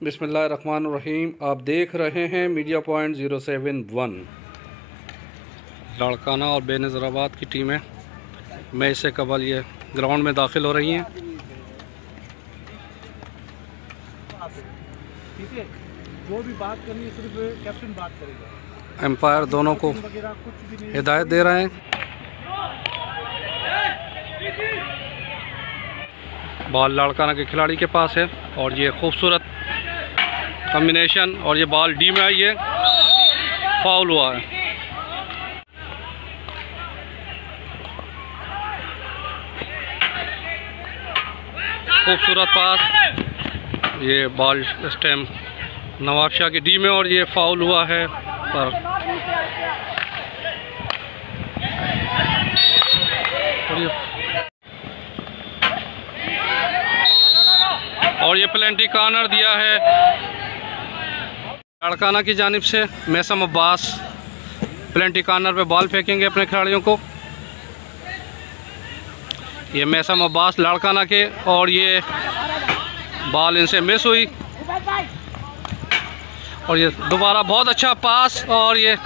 बिस्मिल्लाहिर्रहमानिर्रहीम। आप देख रहे हैं मीडिया पॉइंट 071। लाड़काना और बेनज़ीराबाद की टीमें मैच से कबल ये ग्राउंड में दाखिल हो रही हैं। जो भी बात करनी है सिर्फ कैप्टन बात करेगा। एम्पायर दोनों को हिदायत दे रहे हैं। बॉल लाड़काना के खिलाड़ी के पास है और ये खूबसूरत कॉम्बिनेशन और ये बॉल डी में आई है, फाउल हुआ है। खूबसूरत पास, ये बॉल स्टेम नवाब शाह की डी में और ये फाउल हुआ है पर और ये प्लेंटी कॉर्नर दिया है लाड़काना की जानिब से। मैसम अब्बास प्लेंटी कॉर्नर पे बॉल फेंकेंगे अपने खिलाड़ियों को। ये मैसम अब्बास लाड़काना के और ये बॉल इनसे मिस हुई और ये दोबारा बहुत अच्छा पास और ये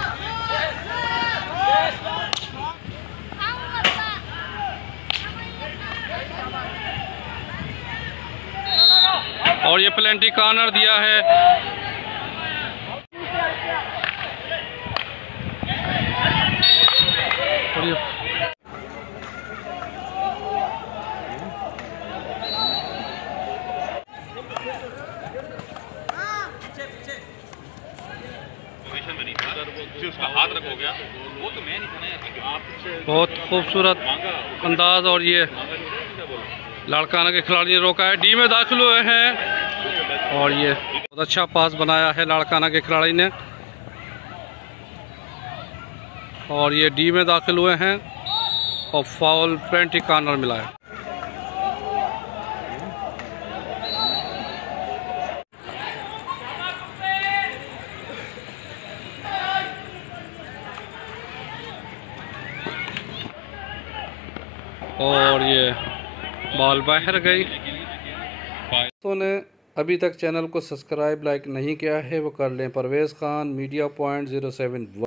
प्लेंटी कॉर्नर दिया है। बहुत खूबसूरत अंदाज और ये लाड़काना के खिलाड़ी ने रोका है। डी में दाखिल हुए हैं और ये बहुत अच्छा पास बनाया है लाड़काना के खिलाड़ी ने और ये डी में दाखिल हुए हैं और फाउल प्लेंटी कॉर्नर मिला है। और ये बॉल बाहर गई। दोस्तों ने अभी तक चैनल को सब्सक्राइब लाइक नहीं किया है वो कर लें। Parvez Khan, media point 071।